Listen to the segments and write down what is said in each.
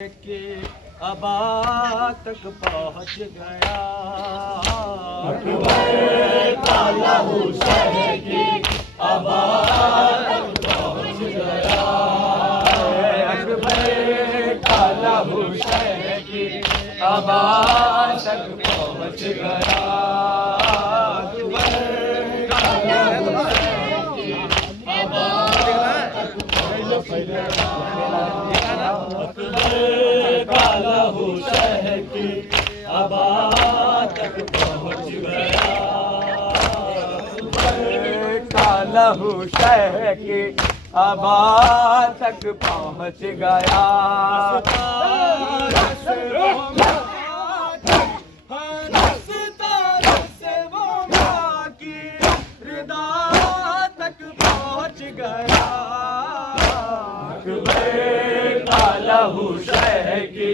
के अबा तक पहुँच गया। अकबर का लहू शहर की अबा तक पहुँच गया। अकबर का लहू शहर की अबा तक पहुँच गया। अकबर का लहू शहर की अबा तक पहुँच गया। लहू शहर की अबा तक पहुँच गया। लहू शहर की अबा तक पहुँच गया। लहू शहर की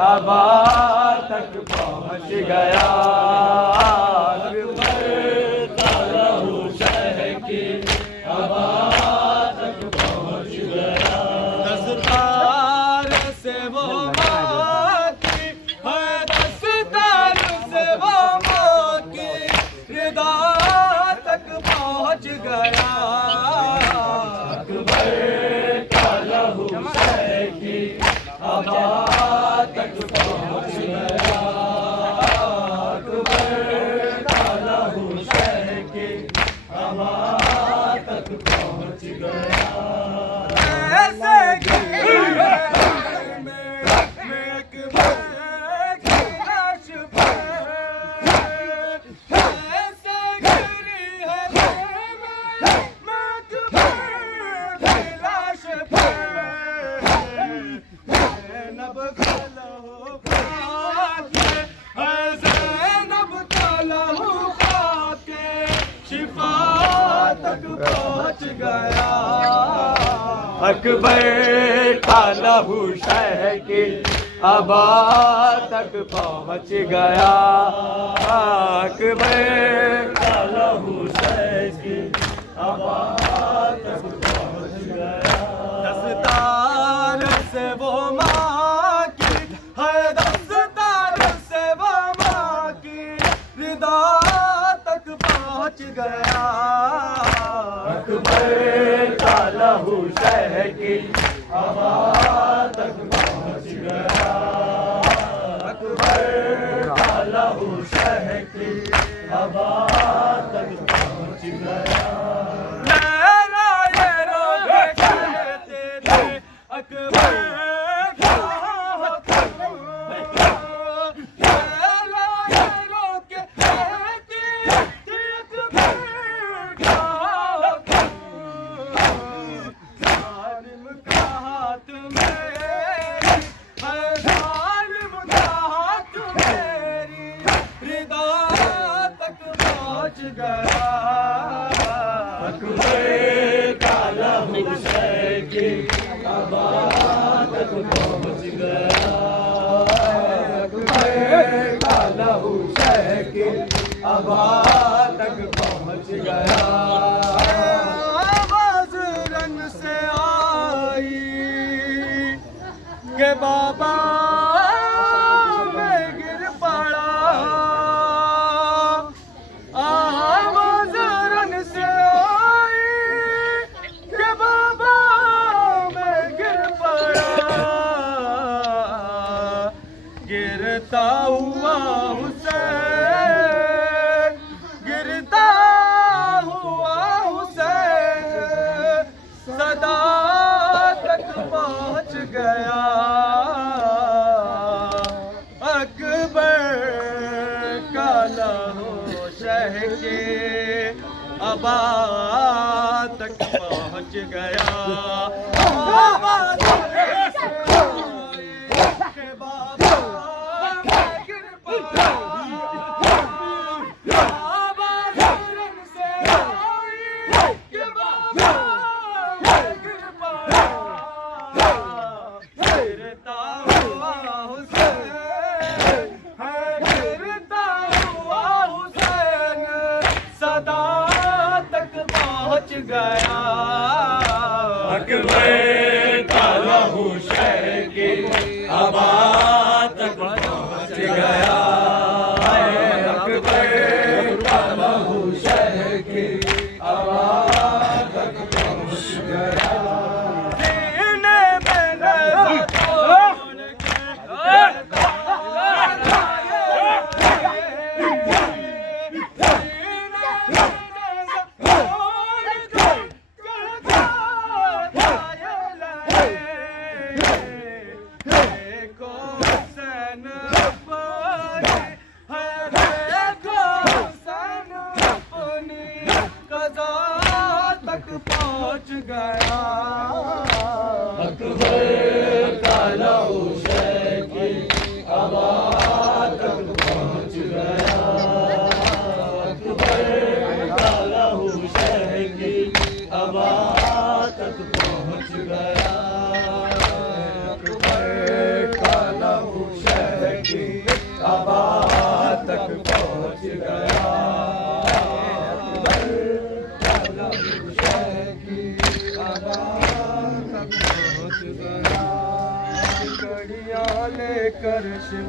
अबा तक पहुँच गया। लहू शहर की अबा तक पहुँच गया। दस्तार से वो माकी है, दस्तार से वो माकी रिदा तक पहुँच गया। लहू शहर की अबा तक पहुँच गया। लहू शहर की अबा तक पहुँच गया। ऐसे गिरे में अकबर की लाश पे, ऐसे गिरी है में अकबर की लाश पे। ज़ैनब का लहू खाके, ज़ैनब का लहू खाके शिफा तक पहुँच गया। अकबर का लहू शहर की अबा तक पहुँच गया। अकबर का लहू शहर की अबा तक पहुँच गया। दस्तार से वो माँ की है, दस्तार से वो माँ की रिदा तक पहुँच गया। अकबर का लहू शहर की अबा तक पहुँच गया। अकबर का लहू शहर की अबा तक पहुँच गया। लैला ये रोज़े कहते थे अकबर कहाँ तुम? लैला ये रोके कहती थी अकबर कहाँ तुम? जालिम का हाथ मेरी है, जालिम का हाथ मेरी रिदा तक पहुँच गया। अकबर का लहू शहर की अबा तक पहुँच गया। अकबर का लहू शहर की अबा तक पहुँच गया। आवाज़ रंग से आई के बाबा मैं गिर पड़ा। आवाज़ रंग से आई के बाबा मैं गिर पड़ा। गिरता हुआ हुसैन, गिरता हुआ हुसैन सदा तक पहुँच गया। अकबर का लहू शहर के अबा तक पहुँच गया। आवाज़ से आई के बाबा मैं गिर पड़ा। आवाज़ रंग से आई के बाबा मैं गिर पड़ा। गिरता हुआ हुसैन है, गिरता हुआ हुसैन सदा तक पहुँच गया। अकबर का लहू आबा तक पहुँच गया। अकबर का लहू शहर की आबा तक पहुँच गया। सीने में नज़र तोड़ के पहुँच गया। अकबर का लहू शहर की आबा तक पहुँच गया। अकबर का लहू शहर की आबा तक पहुँच गया। अकबर का लहू शहर की आबा तक पहुँच गया। लेकर शिव